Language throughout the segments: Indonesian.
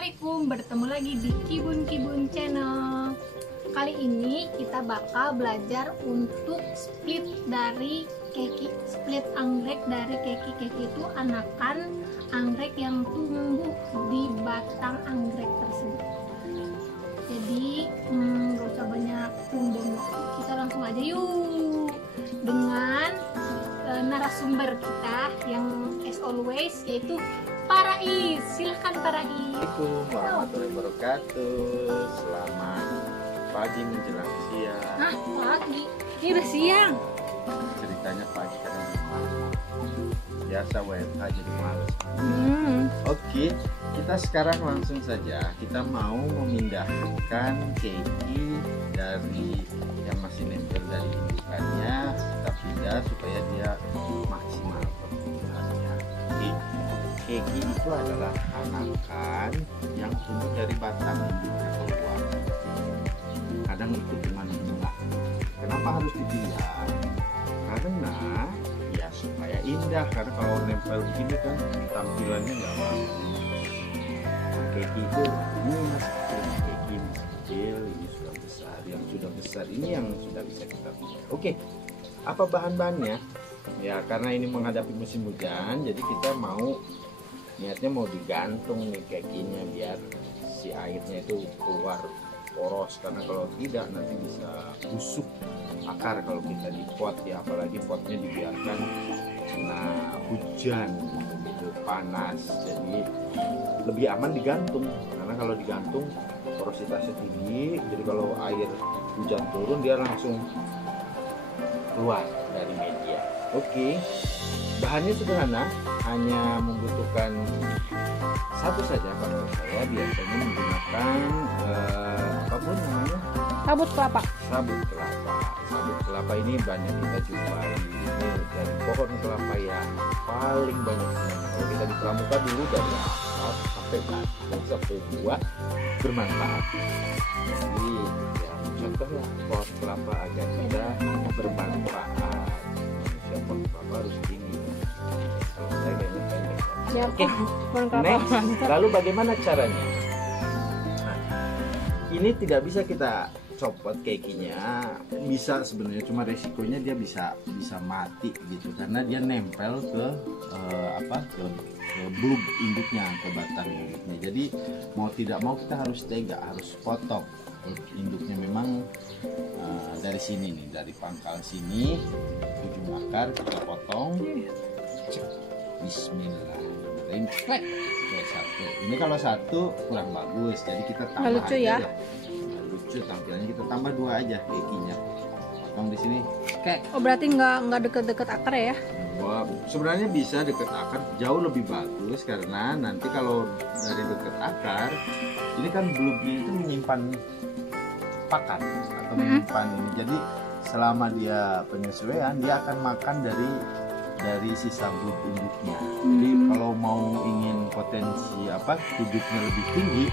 Assalamualaikum, bertemu lagi di Kibun Channel. Kali ini kita bakal belajar untuk split dari keki, split anggrek dari keki. Keki itu anakan anggrek yang tumbuh di batang anggrek tersebut. Jadi gak usah banyak buang-buang waktu, kita langsung aja yuk dengan narasumber kita yang as always, yaitu Parais. Silahkan Parais. Assalamualaikum warahmatullahi wabarakatuh. Selamat pagi menjelang siang. Nah, pagi. Ini udah siang. Ceritanya pagi karena biasa WFH jadi males. Oke, kita sekarang langsung saja. Kita mau memindahkan keki dari yang masih nempel dari indukannya, kita pindah supaya dia maksimal pertumbuhannya. Oke. Keki itu adalah anakan yang tumbuh dari batang induknya keluar. Kadang itu cuma bunga. Kenapa harus dipindah? Karena ya supaya indah. Karena kalau nempel begini kan tampilannya nggak bagus. Nah, keki itu ini masih kecil, keki masih kecil, ini sudah besar. Yang sudah besar ini yang sudah bisa kita pindah. Oke, apa bahan-bahannya? Ya karena ini menghadapi musim hujan, jadi kita niatnya mau digantung nih kekinya biar si airnya itu keluar poros, karena kalau tidak nanti bisa busuk akar kalau kita di pot ya, apalagi potnya dibiarkan kena hujan gitu, panas. Jadi lebih aman digantung, karena kalau digantung porositasnya tinggi, jadi kalau air hujan turun dia langsung keluar dari media. Oke, bahannya sederhana, hanya membutuhkan satu saja. Kalau saya biasanya menggunakan apapun namanya, Sabut kelapa. sabut kelapa. Sabut kelapa ini banyak kita jumpai ini dari pohon kelapa yang paling banyak. Kalau kita di pramuka dulu dari akar sampai batang sampai buah bermanfaat. Jadi ya contohnya pohon kelapa agar kita bermanfaat. Pohon kelapa harus tinggi. Kalau saya kayaknya pendek. Ya, Oke, next. Lalu bagaimana caranya? Nah, ini tidak bisa kita copot kekinya. Bisa sebenarnya, cuma resikonya dia bisa mati gitu, karena dia nempel ke ke bulb induknya, ke batang induknya. Jadi mau tidak mau kita harus harus potong induknya. Memang dari sini nih, dari pangkal sini ujung akar kita potong. Bismillahirrahmanirrahim. Oke, satu. Ini kalau satu kurang bagus, jadi kita tambah lucu aja ya. Nggak lucu tampilannya, kita tambah dua aja kekinya. Potong di sini. Oke. Oh, berarti nggak deket-deket akar ya? Wah, sebenarnya bisa deket akar jauh lebih bagus, karena nanti kalau dari deket akar, ini kan bulbnya itu menyimpan pakan atau menyimpan ini. Jadi selama dia penyesuaian, dia akan makan dari sisa bulb induknya. Jadi kalau mau ingin potensi hidupnya lebih tinggi,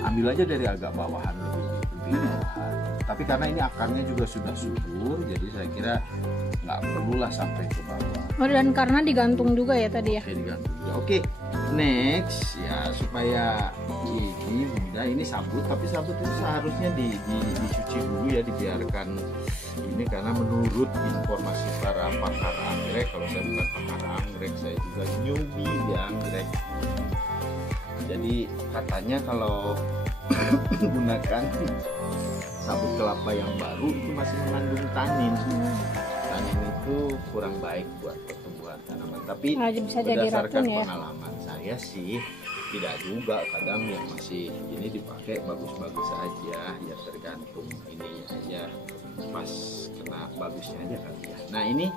ambil aja dari agak bawahan lebih bawahan. Tapi karena ini akarnya juga sudah subur, jadi saya kira nggak perlulah sampai ke bawah. Oh, dan karena digantung juga ya tadi ya? Oke, digantung juga. Oke, next ya, supaya ini mudah, ini sabut, tapi sabut itu seharusnya dicuci dulu ya, dibiarkan ini, karena menurut informasi para pakar anggrek, kalau saya bukan pakar anggrek, saya juga newbie di anggrek. Jadi katanya kalau menggunakan sabut kelapa yang baru itu masih mengandung tanin. Tanin itu kurang baik buat pertumbuhan tanaman. Tapi bisa jadi berdasarkan racun ya? pengalaman saya sih tidak juga, kadang yang masih ini dipakai bagus-bagus aja ya, tergantung ini aja, pas kena bagusnya aja kali ya. Nah ini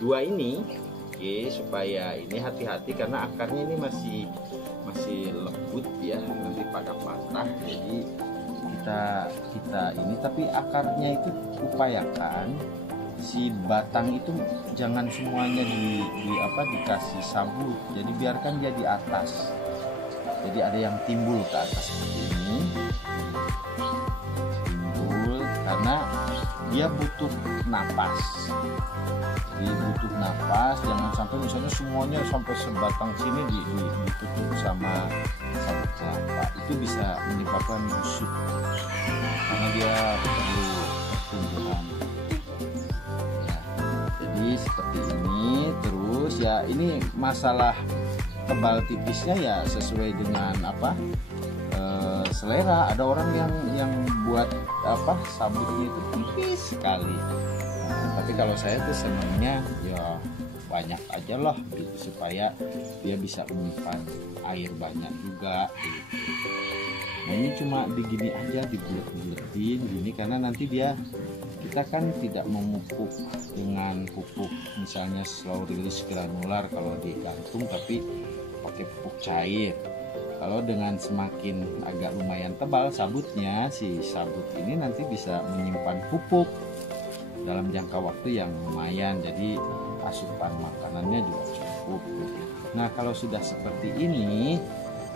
dua ini, oke, supaya ini hati-hati karena akarnya ini masih lembut ya, nanti pada patah. Jadi kita ini, tapi akarnya itu upayakan si batang itu jangan semuanya dikasih sabut, jadi biarkan dia di atas. Jadi ada yang timbul ke atas seperti ini, timbul karena dia butuh napas. Jadi butuh napas, jangan sampai misalnya semuanya sampai sebatang sini ditutup sama sabut kelapa. Itu bisa menyebabkan busuk karena dia perlu pertumbuhan. Ya, jadi seperti ini. Terus ya ini masalah tebal tipisnya ya sesuai dengan apa selera. Ada orang yang buat apa sabutnya itu tipis sekali. Nah, tapi kalau saya tuh senangnya ya banyak aja lah gitu supaya dia bisa menyimpan air banyak juga gitu. Nah ini cuma begini aja, dibulet-buletin gini karena nanti kita kan tidak memupuk dengan pupuk misalnya slow release granular kalau digantung, tapi pakai pupuk cair. Kalau dengan semakin agak lumayan tebal sabutnya, si sabut ini nanti bisa menyimpan pupuk dalam jangka waktu yang lumayan, jadi asupan makanannya juga cukup. Nah kalau sudah seperti ini,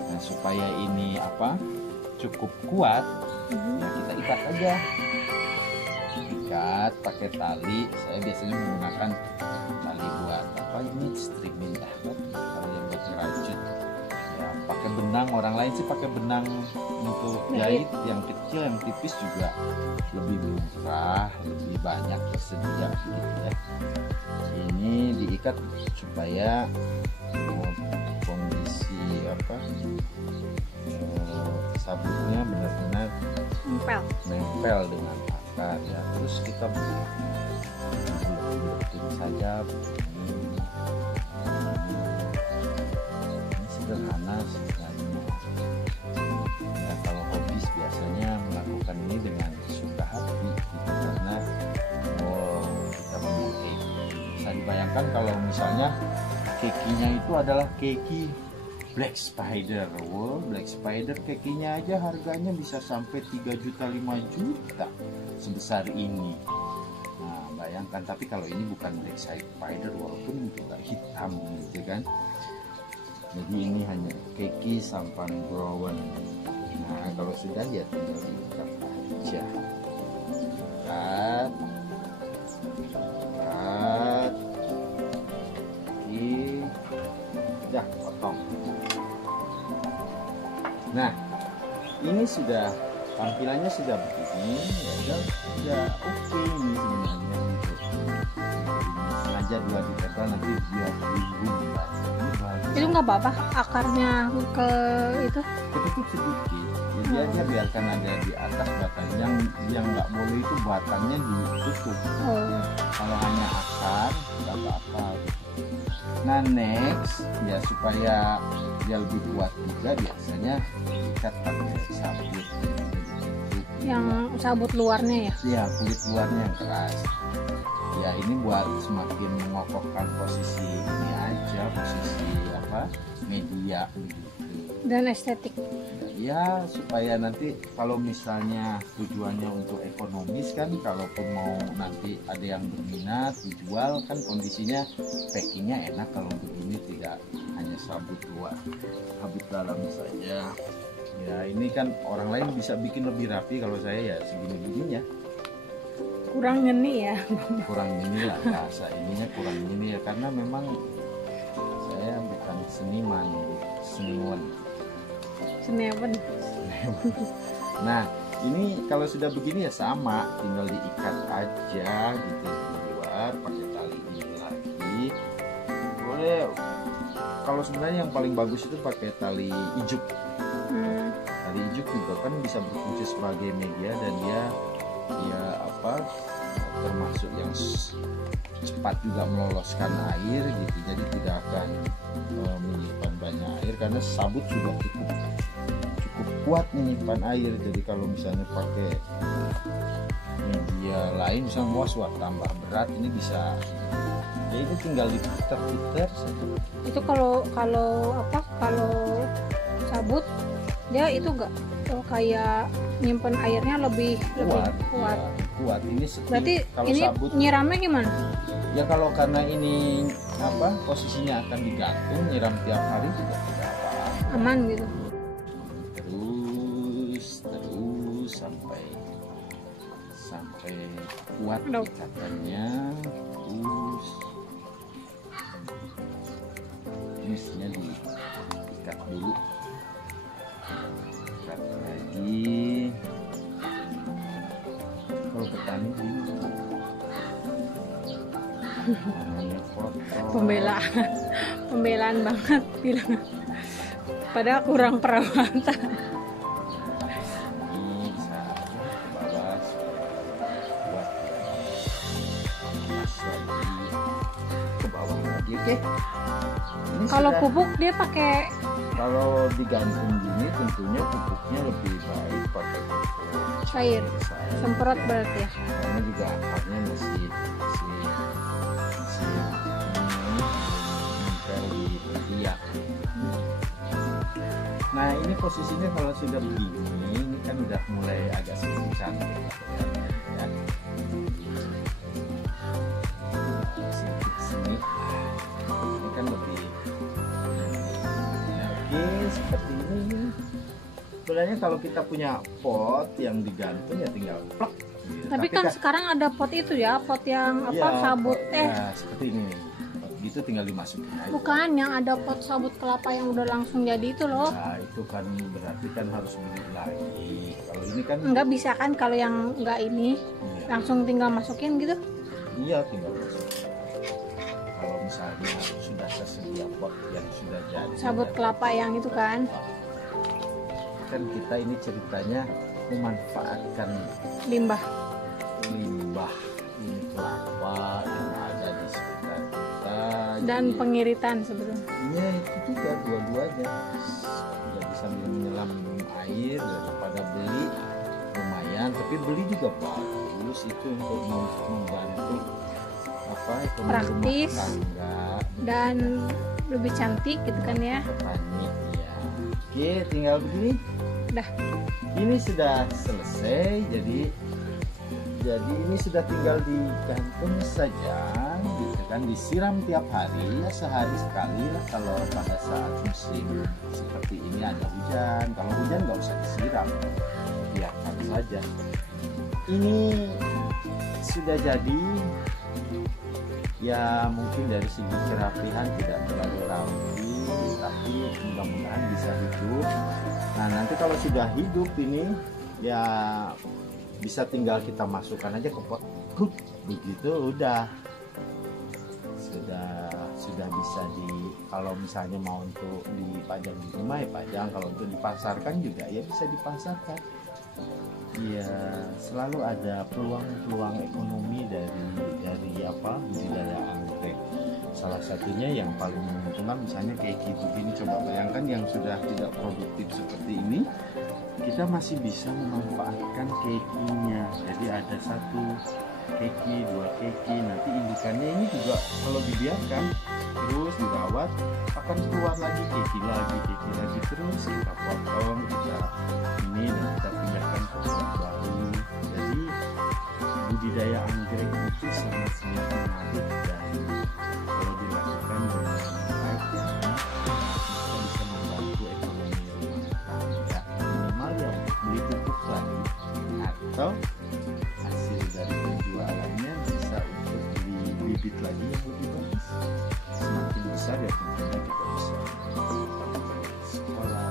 nah supaya ini apa cukup kuat, ya kita ikat aja, ikat pakai tali. Saya biasanya menggunakan tali buat apa ini stringin dah, kalau yang buat ngerajut ya pakai benang. Orang lain sih pakai benang untuk jahit yang kecil, yang tipis juga lebih murah, lebih banyak tersedia gitu ya. Ini diikat supaya kondisi apa sabutnya benar-benar nempel dengan akar ya. Terus kita buletin saja ini sederhana sebenarnya ya. Kalau hobis biasanya melakukan ini dengan suka hati gitu, karena kita punya keki. Bisa dibayangkan kalau misalnya kekinya itu adalah keki Black Spider. Wow, Black Spider kekinya aja harganya bisa sampai 3 juta 5 juta sebesar ini. Nah bayangkan, tapi kalau ini bukan Black Spider walaupun juga hitam gitu kan. Jadi ini hanya keki sampan brown. Nah kalau sudah ya tinggal diikat aja. Ikat. Udah potong. Nah ini sudah tampilannya sudah begini ya, udah oke ini sebenarnya gitu. Sengaja dua ditempel nanti biar rimbun. Itu nggak apa-apa akarnya ke itu ketutup sedikit, jadi aja biarkan ada di atas batang. Yang nggak boleh itu batangnya ditutup. Kalau hanya akar nggak apa-apa. Nah next ya supaya dia lebih kuat juga biasanya ikat pakai sabut yang sabut luarnya ya. Iya, kulit luarnya yang keras ya. Ini buat semakin mengokohkan posisi ini aja, posisi apa media begitu, dan estetik ya, supaya nanti kalau misalnya tujuannya untuk ekonomis kan, kalaupun mau nanti ada yang berminat dijual kan, kondisinya packingnya enak kalau begini, tidak hanya sabut luar, sabut dalam saja ya. Ini kan orang lain bisa bikin lebih rapi, kalau saya ya segini-gininya kurang ngeni ya. Kurang ngeni lah bahasa ininya, kurang ngeni ya, karena memang saya bukan seniman, seniwan. Nah ini kalau sudah begini ya sama, tinggal diikat aja gitu di luar pakai tali ini lagi. Boleh, kalau sebenarnya yang paling bagus itu pakai tali ijuk. Tali ijuk juga kan bisa berfungsi sebagai media, dan dia apa termasuk yang cepat juga meloloskan air gitu, jadi tidak akan menyimpan banyak air karena sabut sudah cukup kuat menyimpan air. Jadi kalau misalnya pakai media lain misalnya wah tambah berat, ini bisa ya itu tinggal diputer-puter saja. Itu kalau sabut dia itu enggak kayak nyimpen airnya lebih kuat. Ya, kuat. Ini berarti kalau ini sabut nyiramnya gimana? Ya kalau karena ini apa posisinya akan digantung, nyiram tiap hari juga tidak apa-apa. Aman gitu. Terus sampai kuat ikatannya. Terus jenisnya diikat dulu, ikat lagi. Kalau petani gini namanya foto. Pembelaan banget bilang, padahal kurang perawatan. Ini bisa ke bawah buat pas lagi ke bawah lagi. Oke. Ini Kalau sudah. pupuk dia pakai Kalau digantung gini tentunya pupuknya lebih baik pakai pupuk cair, saya. semprot berarti ya. Karena juga akarnya masih nempel di biak. Nah ini posisinya kalau sudah begini, ini kan udah mulai agak sedikit cantik ya. Sedikit sini, ini kan lebih. Oke, seperti ini. Sebenarnya kalau kita punya pot yang digantung ya tinggal plak. Gitu. Tapi kan sekarang ada pot itu ya, pot yang apa ya, sabut ya, seperti ini nih. Pot gitu tinggal dimasukin aja. bukan yang ada pot sabut kelapa yang udah langsung jadi itu loh. Nah, itu kan berarti kan harus beli lagi. Kalau ini kan Nggak bisa kan kalau yang nggak ini iya, langsung tinggal masukin gitu. iya tinggal masukin. Kalau misalnya sudah tersedia pot yang sudah jadi Sabut kelapa yang itu kan. kan kita ini ceritanya memanfaatkan Limbah. limbah ini kelapa yang ada di sekitar kita Dan Jadi, pengiritan sebetulnya. ya itu juga dua-duanya jadi sambil menyelam minum air daripada beli lumayan, tapi beli juga bagus itu untuk membantu apa ekonomi Praktis. rumah tangga Dan lebih cantik gitu kan ya. petani ya. Oke, tinggal begini. Dah. Ini sudah selesai, jadi ini sudah tinggal digantung saja, gitu kan, disiram tiap hari ya, sehari sekali lah kalau pada saat musim seperti ini ada hujan. Kalau hujan nggak usah disiram, biarkan saja. Ini sudah jadi, ya mungkin dari segi kerapihan tidak terlalu rapi, tapi mudah-mudahan bisa hidup. Nah nanti kalau sudah hidup ini ya bisa tinggal kita masukkan aja ke pot, begitu udah sudah bisa kalau misalnya mau untuk dipajang di rumah ya pajang, kalau untuk dipasarkan juga ya bisa dipasarkan. Ya selalu ada peluang ekonomi dari apa budidaya anggrek. Salah satunya yang paling menguntungkan misalnya kayak begini, coba bayangkan yang sudah tidak produktif seperti ini, kita masih bisa memanfaatkan kekinya. Jadi ada satu keki, dua keki, nanti indukannya ini juga kalau dibiarkan terus dirawat akan keluar lagi keki lagi, terus kita potong, kita ini dan kita pindahkan ke pot baru. Jadi budidaya anggrek itu sangat-sangat menarik dan kalau dilakukan dengan baik ya kita bisa membantu ekonomi rumah tangga, minimal ya beli pupuk lagi atau hasil dari penjualannya bisa untuk beli bibit lagi yang lebih bagus. Semakin besar ya tentunya kita bisa sekolah.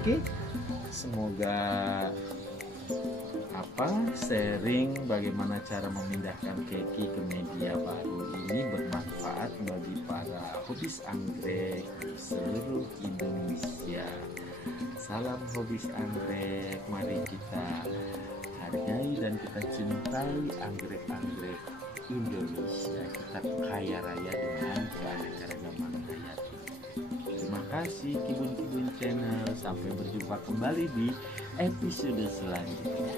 Oke, semoga sharing bagaimana cara memindahkan keki ke media baru ini bermanfaat bagi para hobis anggrek di seluruh Indonesia. Salam hobis anggrek, mari kita hargai dan kita cintai anggrek-anggrek Indonesia. Kita kaya raya dengan keanekaragaman hayati. Terima kasih Kibun Kibun Channel. Sampai berjumpa kembali di episode selanjutnya.